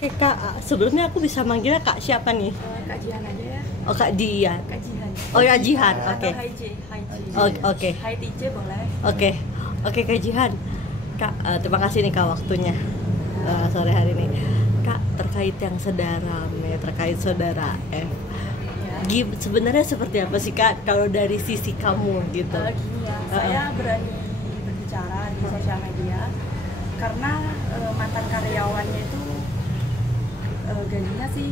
Oke Kak, sebelumnya aku bisa manggilnya Kak siapa nih? Kak Jihan aja ya. Oh Kak Dian. Kak Jihan. Oh ya Jihan, Atau oke. Hai J, Hai J. Oke. Hai TJ boleh. Oke. Oke Kak Jihan. Kak, terima kasih nih Kak waktunya sore hari ini. Kak, terkait yang sedaram ya, terkait saudara F. Ya. Sebenarnya seperti apa sih Kak kalau dari sisi kamu gitu? Gini ya, saya berani berbicara di sosial media karena mantan karyawannya itu gajinya sih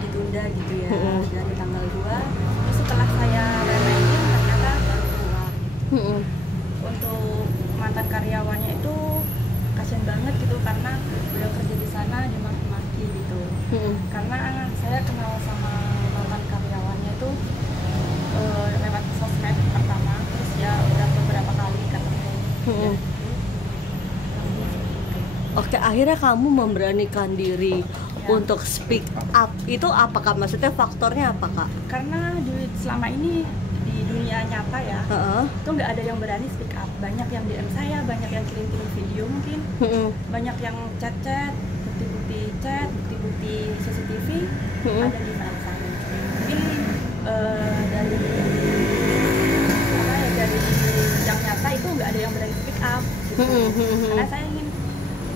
ditunda gitu ya dari tanggal 2. Terus setelah saya remehin ternyata baru keluar gitu. Untuk mantan karyawannya itu kasian banget gitu karena udah kerja di sana dimaki-maki gitu. Karena saya kenal sama mantan karyawannya itu lewat sosmed pertama, terus ya udah beberapa kali ketemu. Ya. Oke, akhirnya kamu memberanikan diri untuk speak up. Itu apakah maksudnya faktornya apa Kak? Karena selama ini di dunia nyata ya, itu nggak ada yang berani speak up. Banyak yang DM saya, banyak yang kirim-kirim video mungkin, banyak yang chat-chat, bukti-bukti chat, bukti-bukti CCTV ada di file saya. Mungkin dari apa ya, dari yang nyata itu nggak ada yang berani speak up. Gitu. Karena saya ingin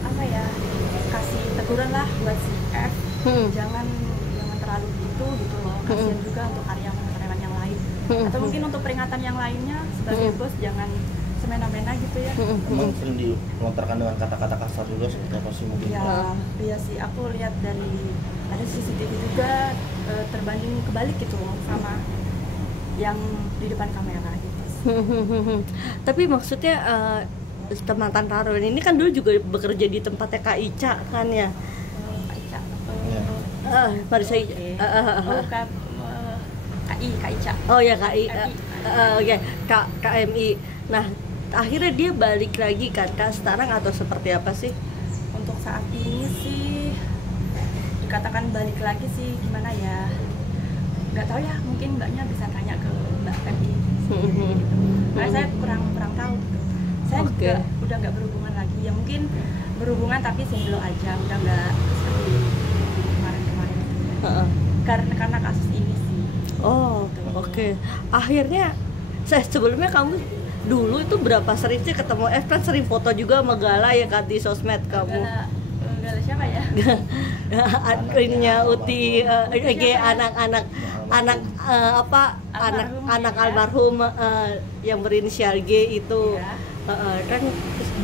apa ya, kasih teguran lah buat si F, jangan terlalu gitu loh, kasihan juga untuk karyawan yang lain, atau mungkin untuk peringatan yang lainnya sebagai bos jangan semena-mena gitu ya. Emang sering dilontarkan dengan kata-kata kasar juga seperti apa sih mungkin? Ya, iya sih, aku lihat dari ada CCTV juga terbanding kebalik gitu loh sama yang di depan kamera gitu. Tapi maksudnya mantan karyawan ini kan dulu juga bekerja di tempatnya Kak Ica kan ya? Kak Ica. Marisa Ica. Bukan Kak Ica. Oh ya Kak I. Oke, KMI. Nah, akhirnya dia balik lagi kan Kak sekarang atau seperti apa sih? Untuk saat ini sih dikatakan balik lagi sih gimana ya? Nggak tahu ya, mungkin mbaknya bisa tanya ke Mbak Feby sendiri gitu. Karena saya kurang tahu gitu. Saya juga udah nggak berhubungan lagi, ya mungkin berhubungan tapi single aja, udah nggak seperti kemarin-kemarin gitu. Karena kasus ini sih. Oh, oke. Akhirnya sebelumnya kamu dulu itu berapa sering sih ketemu F, kan sering foto juga sama Gala ya Kak di sosmed kamu. Gala siapa ya? Ininya Uti, anak almarhum yang berinisial G itu. Kan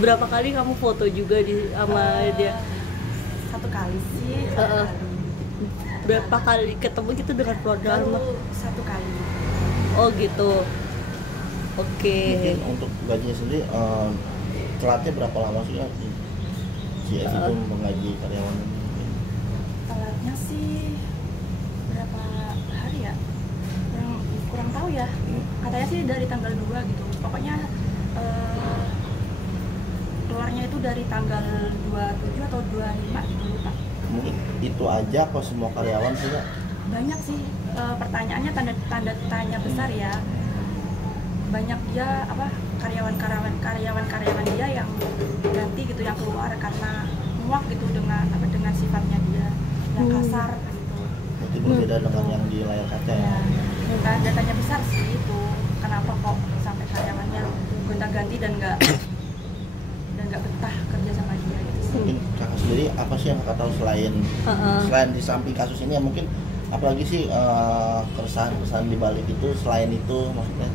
berapa kali kamu foto juga sama dia? Satu kali sih. Berapa kali ketemu gitu dengan keluarga? Baru satu kali. Oh gitu. Oke. Mungkin untuk gajinya sendiri telatnya berapa lama sih si F itu menggaji karyawan? Telatnya sih berapa hari ya? Yang kurang tahu ya. Katanya sih dari tanggal 2 gitu. Pokoknya keluarnya itu dari tanggal 27 atau 25 gitu lupa. Mungkin itu aja apa semua karyawan sih Kak? Banyak sih, pertanyaannya tanda tanya besar ya. Banyak dia apa karyawan dia yang ganti gitu, yang keluar karena muak gitu dengan sifatnya dia yang kasar gitu. Berarti berbeda dengan yang di layar kaca ya. Tanda tanya besar sih itu, kenapa kok sampai karyawannya gonta-ganti dan nggak betah kerja sama dia gitu sih. Mungkin kakak sendiri apa sih yang kakak tahu selain di samping kasus ini ya, mungkin apalagi sih keresahan di balik itu, selain itu maksudnya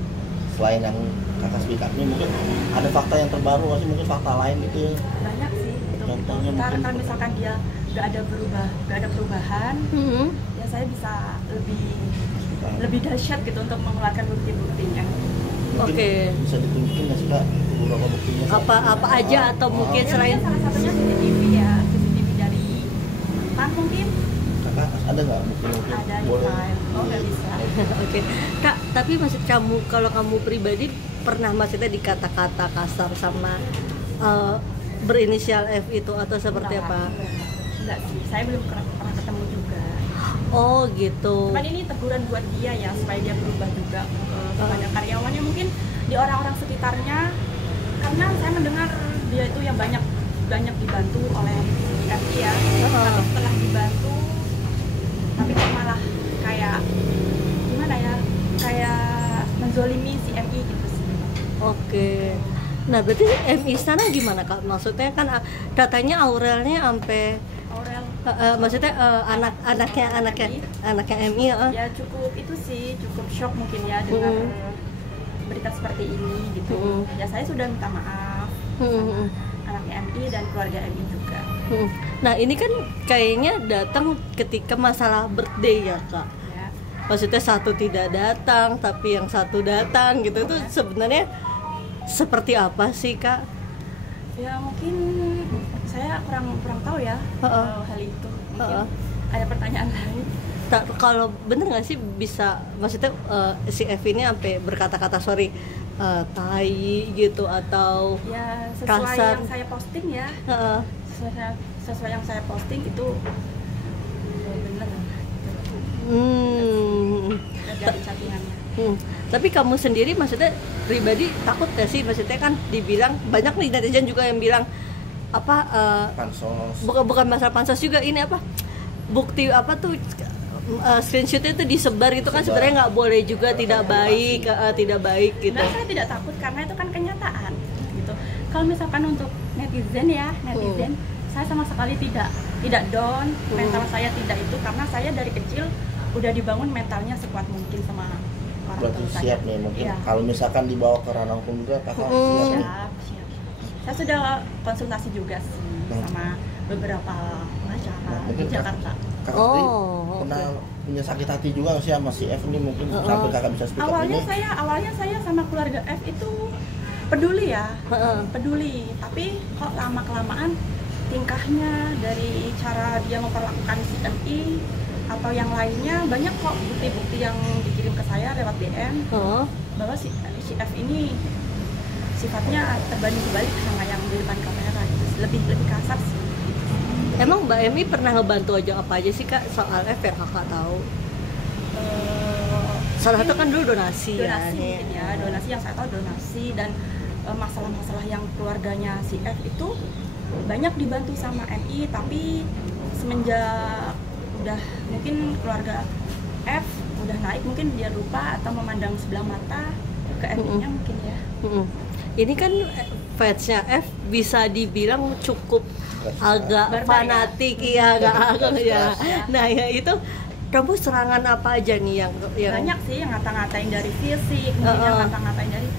selain yang kakak speak up ini, mungkin ada fakta yang terbaru nggak sih, mungkin fakta lain gitu? Banyak sih. Contohnya mungkin mungkin kalau misalkan dia nggak ada perubahan, ya saya bisa lebih dahsyat gitu untuk mengeluarkan bukti-buktinya. Oke. Bisa ditunjukin nggak sih Kak beberapa buktinya? Apa aja atau mungkin Ya, selain salah satunya CCTV ya, CCTV dari PAN mungkin. Kakak ada nggak mungkin Ada di boleh? file. Oh nggak bisa. Oke. Kak, tapi maksud kamu kalau kamu pribadi pernah maksudnya dikata-kata kasar sama berinisial F itu atau seperti apa? Enggak sih, saya belum pernah ketemu juga. Oh gitu. Cuman ini teguran buat dia ya, supaya dia berubah juga kepada karyawannya, mungkin di orang-orang sekitarnya, karena saya mendengar dia itu yang banyak dibantu oleh FI ya. Tapi setelah menzolimi si MI gitu sih. Oke. Nah berarti MI sana gimana Kak? Maksudnya kan katanya Aurelnya sampai Aurel maksudnya anaknya MI ya cukup itu sih, cukup shock mungkin ya dengar berita seperti ini gitu. Ya saya sudah minta maaf sama anaknya MI dan keluarga MI juga. Nah ini kan kayaknya datang ketika masalah birthday ya Kak. Ya. Maksudnya satu tidak datang tapi yang satu datang gitu. Itu sebenarnya seperti apa sih Kak? Ya mungkin saya kurang tahu ya hal itu. Mungkin ada pertanyaan lain. Kalau bener nggak sih bisa, maksudnya si F ini sampai berkata-kata sorry tai gitu atau ya sesuai kasar. yang saya posting ya. Sesuai yang saya posting itu bener. Dari chattingannya. Tapi kamu sendiri maksudnya pribadi takut gak sih? Maksudnya kan dibilang banyak nih netizen juga yang bilang apa pansos. Bukan masalah pansos juga, ini apa bukti apa tuh screenshotnya itu disebar gitu kan sebenarnya nggak boleh juga, tidak baik gitu. Nah, saya tidak takut karena itu kan kenyataan gitu. Kalau misalkan untuk netizen saya sama sekali tidak down, mental saya tidak itu, karena saya dari kecil udah dibangun mentalnya sekuat mungkin sama orang Berarti tua siap saya. nih mungkin Ya. kalau misalkan dibawa ke ranah hukum juga kakak siap nih. Siap. Saya sudah konsultasi juga sih sama beberapa pengacara di Jakarta. Kakak pernah punya sakit hati juga nggak sih sama si F ini mungkin sampai kakak bisa speak up ini? Awalnya saya sama keluarga F itu peduli ya, peduli. Tapi kok lama kelamaan tingkahnya, dari cara dia memperlakukan si MI atau yang lainnya, banyak kok bukti-bukti yang dikirim ke saya lewat DM bahwa si F ini sifatnya terbanding terbalik sama yang di depan kamera, gitu. lebih kasar sih. Emang Mbak Emi pernah ngebantu aja apa aja sih Kak soal F yang kakak tahu? Salah satu kan dulu donasi mungkin ya, donasi yang saya tahu donasi, dan masalah-masalah yang keluarganya si F itu banyak dibantu sama MI, tapi semenjak udah mungkin keluarga F udah naik, mungkin dia lupa atau memandang sebelah mata ke MI-nya mungkin ya. Ini kan fansnya F bisa dibilang cukup agak fanatik ya, agak ya. Nah ya itu kamu serangan apa aja nih yang banyak sih, yang ngata-ngatain dari fisik, mungkin yang ngata-ngatain dari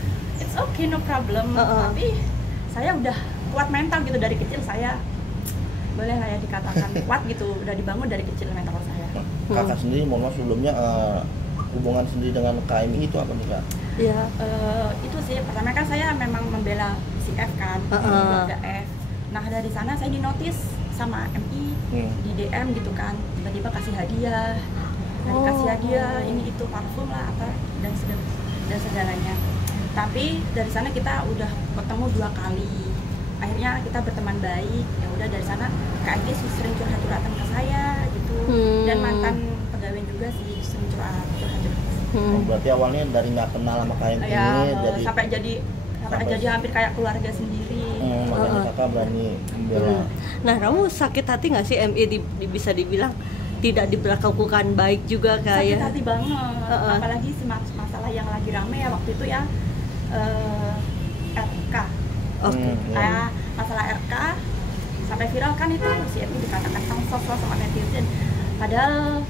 it's okay no problem, tapi saya udah kuat mental gitu dari kecil, saya boleh lah ya dikatakan kuat gitu, udah dibangun dari kecil mental saya. Kakak sendiri mohon maaf sebelumnya hubungan sendiri dengan KMI itu apa nih Kak? Iya. Itu sih pertama kan saya memang membela si F kan, keluarga F. Nah dari sana saya dinotis sama MI di DM gitu kan, tiba-tiba kasih hadiah, kasih hadiah ini itu parfum lah apa dan segalanya. Tapi dari sana kita udah ketemu 2 kali, akhirnya kita berteman baik. Ya udah dari sana Kak Egi sering curhat-curhatan ke saya gitu, dan mantan pegawai juga sih sering curhat-curhatan. Berarti awalnya dari nggak kenal sama KMI jadi sampai jadi hampir kayak keluarga sendiri. Makanya kakak berani membela. Nah kamu sakit hati nggak sih MI bisa dibilang tidak diperlakukan baik juga kayak? Sakit hati banget, apalagi si masalah yang lagi rame ya waktu itu ya, RK. Masalah RK sampai viral kan itu, si MI dikatakan sosok sama netizen, padahal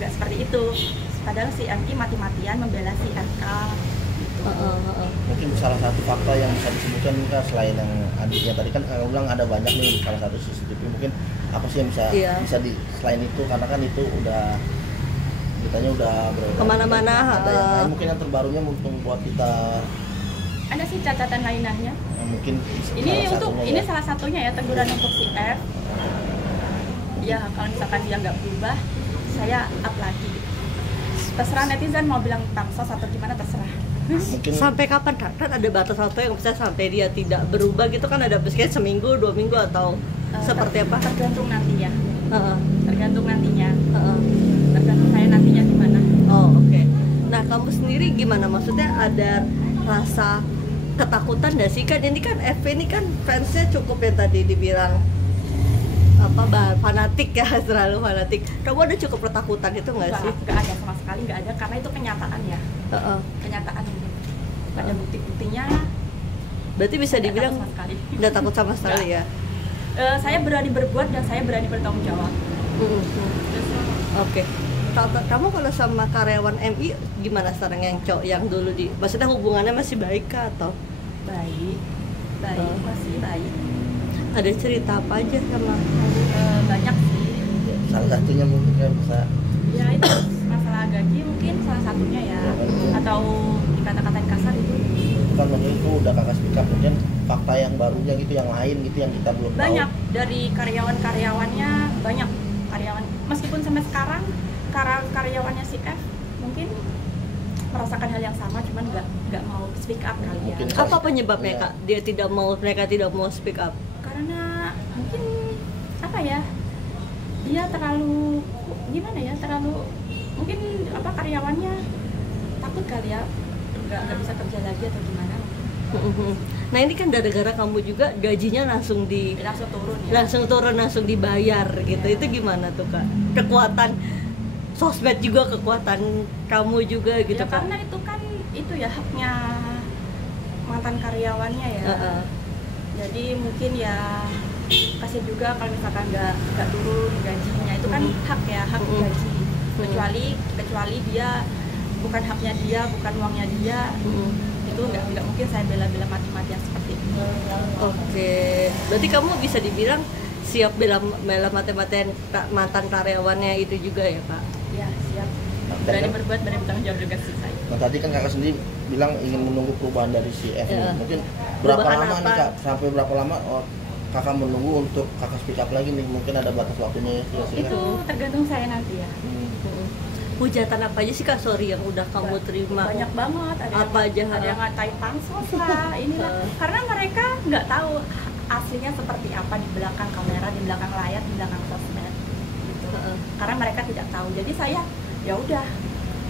nggak seperti itu. Padahal si MI mati-matian membela si RK gitu. Mungkin salah satu fakta yang bisa disebutkan Kak, selain yang adiknya tadi kan kakak bilang ada banyak nih salah satu CCTV, mungkin apa sih yang bisa di selain itu, karena kan itu udah kitanya udah kemana-mana. Ada yang lain mungkin yang terbarunya untuk buat kita ada sih catatan lainannya. Mungkin ini salah satunya ya, teguran untuk si F. Ya kalau misalkan dia nggak berubah, saya up lagi. Terserah netizen mau bilang pansos atau gimana, terserah. mungkin Sampai kapan Kak? Kan ada batas waktu yang bisa sampai dia tidak berubah gitu kan, ada biasanya seminggu, 2 minggu atau seperti apa? Tergantung nanti ya. Tergantung nantinya. Tergantung saya nantinya gimana. Oke. Nah kamu sendiri gimana? Maksudnya ada rasa ketakutan nggak sih kan? Ini kan F ini kan fansnya cukup yang tadi dibilang fanatik ya, selalu fanatik. Kamu ada cukup ketakutan itu nggak sih? Nggak ada sama sekali, nggak ada, karena itu kenyataan ya. Kenyataan ini. Ada bukti-buktinya. Berarti bisa dibilang nggak takut sama sekali ya? Saya berani berbuat dan saya berani bertanggung jawab. Oke. Kamu kalau sama karyawan MI gimana sekarang yang dulu maksudnya hubungannya masih baik kah atau? Baik, masih baik. Ada cerita apa aja sama? Banyak sih. Salah satunya mungkin kan bisa. Ya itu masalah gaji mungkin salah satunya ya. Atau dikata-katain kasar itu. Kan mungkin itu udah kakak speak up, mungkin fakta yang barunya gitu, yang lain gitu yang kita belum tahu. Banyak dari karyawannya banyak karyawan. Meskipun sampai sekarang karyawannya si F mungkin merasakan hal yang sama, cuman nggak mau speak up kali ya. Apa penyebabnya kak? Mereka tidak mau speak up? Karena mungkin apa ya? Dia terlalu gimana ya? Mungkin karyawannya takut kali ya, nggak bisa kerja lagi atau gimana. Nah ini kan gara-gara kamu juga gajinya langsung turun ya? langsung dibayar gitu. Itu gimana tuh kak? Kekuatan sosmed juga, kekuatan kamu juga gitu ya, kak? Karena itu kan ya haknya mantan karyawannya ya. Jadi mungkin ya kasih juga kalau misalkan nggak turun gajinya, itu kan hak gaji. Kecuali dia bukan haknya dia, bukan uangnya dia. Itu nggak mungkin saya bela-bela mati-matian seperti itu. Oke, berarti kamu bisa dibilang siap bela mati-matian mantan karyawannya itu juga ya kak? Ya siap. Berani berbuat, berani bertanggung jawab juga sih saya. Nah tadi kan kakak sendiri bilang ingin menunggu perubahan dari si F ini. Mungkin berapa lama nih kak? Sampai berapa lama kakak menunggu untuk kakak speak up lagi nih? Mungkin ada batas waktunya ya? Itu tergantung saya nanti ya. Hujatan apa aja sih kak, sorry, yang udah kamu terima? Banyak banget. Ada yang ngatain pansos lah, inilah. Karena mereka nggak tahu aslinya seperti apa di belakang kamera, di belakang layar, di belakang sosmed gitu. Karena mereka tidak tahu. Jadi saya ya udah,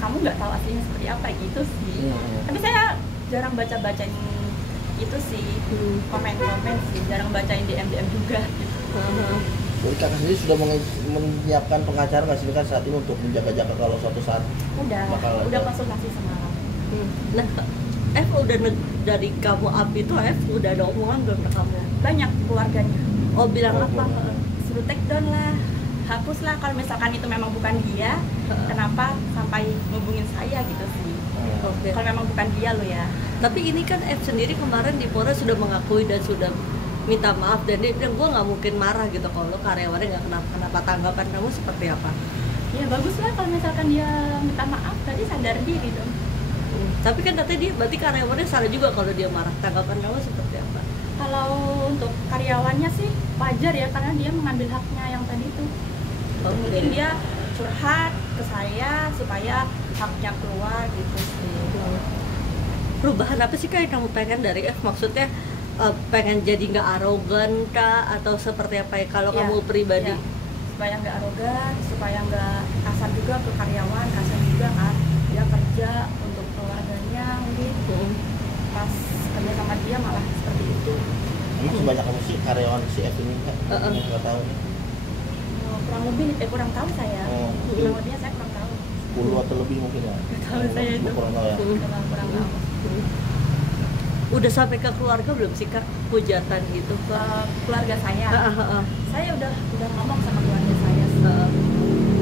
kamu nggak tahu aslinya seperti apa gitu sih. Tapi saya jarang bacain itu sih, komen-komen sih, jarang bacain DM juga gitu. Jadi kakak sendiri sudah menyiapkan pengacara nggak sih kan saat ini untuk menjaga-jaga kalau suatu saat udah konsultasi semalam. Nah, F udah dari kamu up itu F udah ada omongan belum ke kamu? Banyak keluarganya. Oh bilang apa? Suruh take down lah, hapus lah kalau misalkan itu memang bukan dia. Kenapa sampai ngubungin saya gitu sih? Kalau memang bukan dia lo ya. Tapi ini kan F sendiri kemarin di Polres sudah mengakui dan sudah minta maaf, dan dia bilang gue nggak mungkin marah gitu kalau karyawannya nggak kenapa. Tanggapan kamu seperti apa? Ya bagus lah kalau misalkan dia minta maaf, tadi sadar diri dong. Tapi kan katanya dia berarti karyawannya salah juga kalau dia marah. Tanggapan kamu seperti apa? Kalau untuk karyawannya sih wajar ya, karena dia mengambil haknya yang tadi itu. Mungkin dia curhat ke saya supaya haknya keluar gitu sih. Perubahan apa sih kak yang kamu pengen dari F? Maksudnya pengen jadi nggak arogan kah atau seperti apa ya kalau kamu pribadi? Ya. Supaya nggak arogan, supaya nggak kasar juga ke karyawan, kasar juga kan dia kerja untuk keluarganya gitu. Pas kerja sama dia malah seperti itu. Emang sebanyak apa sih karyawan si F ini kak? Nggak tahu nih. Kurang tahu saya. Kurang lebihnya saya kurang tahu. 10 atau lebih mungkin ya? Nggak tahu saya itu. Kurang tahu ya? Kurang tahu. Udah sampai ke keluarga belum sih kak hujatan gitu ke keluarga saya? Saya udah ngomong sama keluarga saya.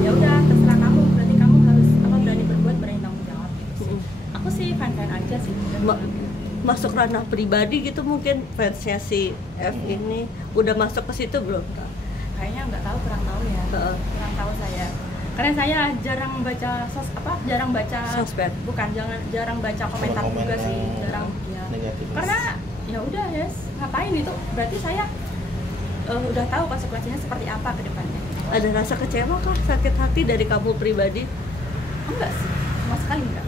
Ya udah terserah kamu, berarti kamu harus berani berbuat, berani tanggung jawab gitu sih. Aku sih fan-fan aja sih. Masuk ranah pribadi gitu mungkin fansnya si F ini udah masuk ke situ belum kak? Kayaknya nggak tahu, kurang tahu ya. Kurang tahu saya. Karena saya jarang baca jarang baca sosmed. Bukan, jarang baca komentar juga sih, jarang ya. Negatif. Karena ya udah ngapain itu? Berarti saya udah tahu konsekuensinya seperti apa ke depannya. Ada rasa kecewa kah, sakit hati dari kamu pribadi? Enggak sih, sama sekali enggak.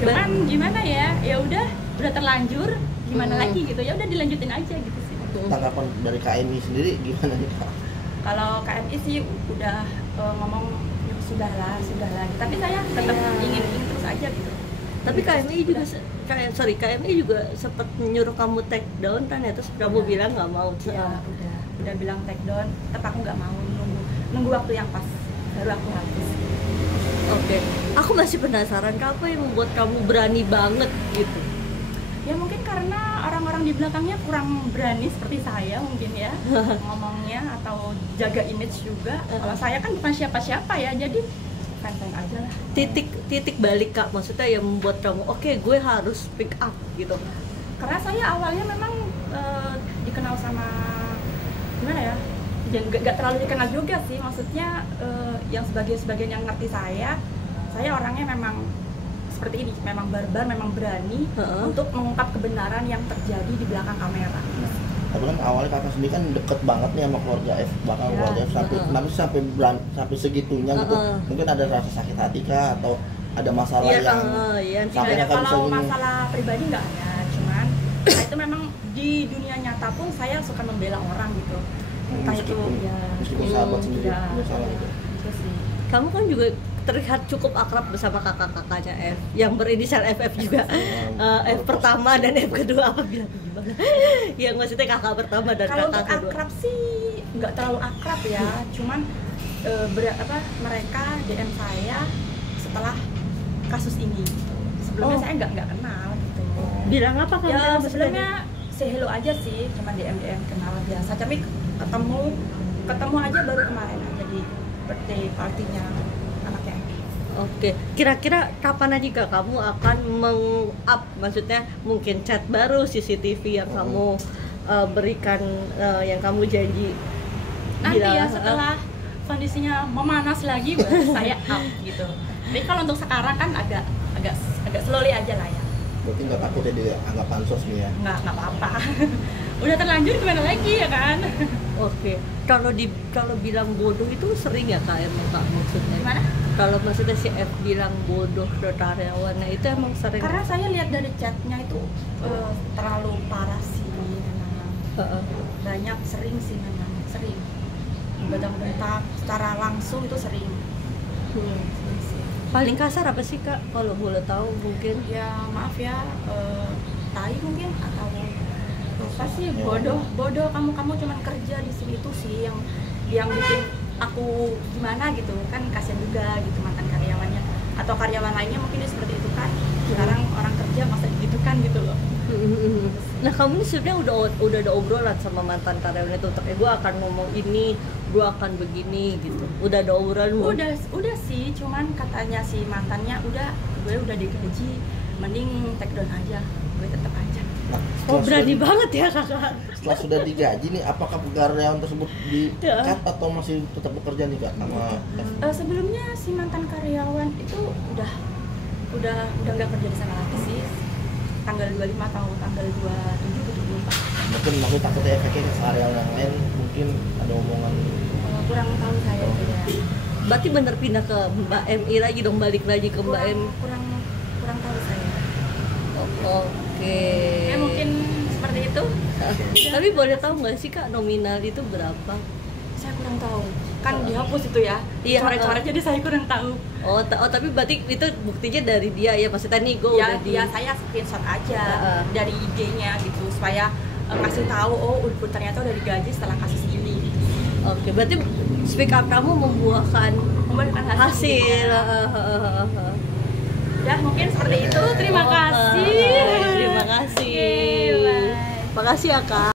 Cuman gimana ya? Ya udah terlanjur, gimana lagi gitu. Ya udah dilanjutin aja gitu sih. Tanggapan dari KMI sendiri gimana nih kak? Kalau KMI sih udah ngomong sudahlah. Tapi saya tetap ingin terus aja gitu. Tapi KMI juga KMI juga sempat menyuruh kamu take down kan ya, terus kamu bilang nggak mau. Iya, udah. udah bilang take down, tapi aku nggak mau, nunggu waktu yang pas baru aku hapus. Oke, aku masih penasaran apa yang membuat kamu berani banget gitu. Ya mungkin karena orang-orang di belakangnya kurang berani seperti saya mungkin ya ngomongnya atau jaga image juga. Kalau saya kan bukan siapa-siapa ya, jadi fine-fine aja lah. Titik balik Kak, maksudnya yang membuat kamu oke, gue harus speak up gitu. Karena saya awalnya memang dikenal sama gimana ya, nggak terlalu dikenal juga sih, maksudnya yang sebagian yang ngerti saya orangnya memang seperti ini, memang barbar, memang berani untuk mengungkap kebenaran yang terjadi di belakang kamera. Tapi kan awalnya kakak sendiri kan deket banget nih sama keluarga F, bahkan keluarga F sampai segitunya gitu. Mungkin ada rasa sakit hati kah atau ada masalah yang sampai kakak bisa gini? Masalah pribadi nggak ada, cuman nah itu memang di dunia nyata pun saya suka membela orang gitu. Entah itu meskipun sahabat sendiri masalah gitu. Kamu kan juga terlihat cukup akrab bersama kakak-kakaknya F yang berinisial FF juga. F pertama dan F kedua, apa bilang gimana? Yang maksudnya kakak pertama dan kalau kakak kedua. Kalau akrab sih nggak terlalu akrab ya, cuman mereka DM saya setelah kasus ini. Sebelumnya saya nggak kenal gitu. Bilang apa kamu? Ya sebelumnya say hello aja sih, cuma DM kenal biasa. Tapi ketemu aja baru kemarin aja di birthday partinya anaknya. Oke, kira-kira kapan aja Kak kamu akan meng-up, maksudnya mungkin chat baru, CCTV yang kamu berikan, yang kamu janji? Nanti ya setelah kondisinya memanas lagi baru saya up gitu. Tapi kalau untuk sekarang kan agak slowly aja lah ya. Berarti nggak takut ya dianggap pansos nih ya? Nggak apa-apa. Udah terlanjur gimana lagi ya kan? Oke, kalau bilang bodoh itu sering ya Kak emang Kak maksudnya? Gimana? Kalau maksudnya si F bilang bodoh ke karyawannya itu emang sering? Karena saya lihat dari chatnya itu terlalu parah sih memang. Banyak sering sih memang, sering. Bentak-bentak secara langsung itu sering. Sering sih. Paling kasar apa sih Kak kalau boleh tahu mungkin? Ya maaf ya, tai mungkin atau apa sih, bodoh kamu cuman kerja di sini, itu sih yang bikin aku gimana gitu kan, kasihan juga gitu mantan karyawannya atau karyawan lainnya mungkin dia seperti itu kan, sekarang orang kerja masa gitu kan gitu loh. Nah kamu ini sebenarnya udah ada obrolan sama mantan karyawan itu untuk gue akan ngomong ini, gue akan begini gitu, udah ada obrolan? Udah sih, cuman katanya si mantannya gue udah digaji, mending take down aja, gue tetap aja. Nah, berani banget ya kakak. Setelah sudah digaji nih, apakah karyawan tersebut di-cut atau masih tetap bekerja nih Kak sama sebelumnya si mantan karyawan itu udah nggak kerja di sana lagi sih, tanggal 25 atau tanggal 27 gitu, lupa. Mungkin aku takutnya efeknya ke karyawan yang lain, mungkin ada omongan. Kurang tahu saya itu ya. Berarti bener pindah ke Mbak MI lagi dong, balik lagi ke Mbak M. Kurang tahu saya. Oke. Ya mungkin seperti itu. Tapi boleh tahu nggak sih Kak nominal itu berapa? Saya kurang tahu. Kan dihapus itu ya. Iya, coret-coret jadi saya kurang tahu. Oh tapi berarti itu buktinya dari dia ya, maksudnya nih gue ya, udah saya screenshot aja dari IG-nya gitu supaya kasih tahu ternyata udah digaji setelah kasus ini. Oke, berarti speak up kamu membuahkan hasil. Ya mungkin seperti itu. Terima kasih. Terima kasih. Okay, bye. Makasih ya Kak.